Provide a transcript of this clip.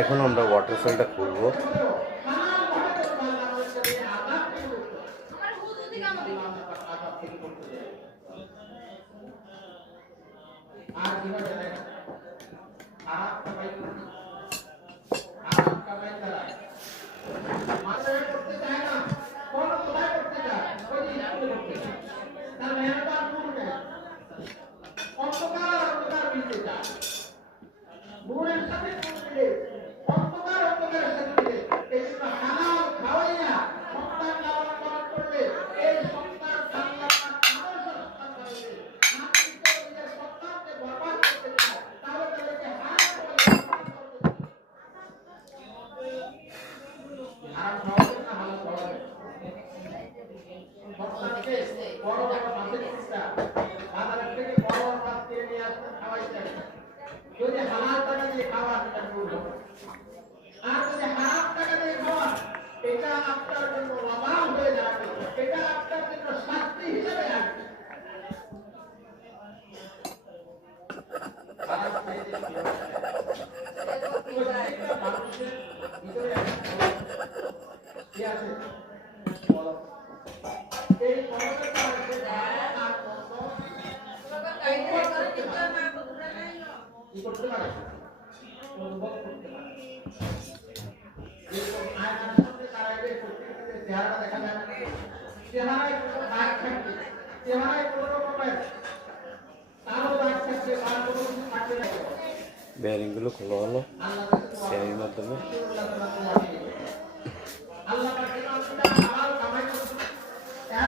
এখন আমরা ওয়াটারফলটা খুলবো। যদি হালাল টাকা দিয়ে খাওয়া সেটা করবো, আর যদি হারাম টাকা দিয়ে খাওয়া এটা আপনার জন্য অভাব হয়ে যাবে, এটা আপনার জন্য শাস্তি হিসেবে আসবে। করতে পারে অনুভব করতে পারে। আয়নার সামনে দাঁড়াইলে চেহারা দেখা যায় না, চেহারায় কোনো দাগ থাকবে, চেহারায় কোনো রকমের কালো দাগ থাকবে, আর কোনো কিছু থাকবে না। বেয়ারিংগুলো খোলা হলো সেরির মাধ্যমে। আল্লাহ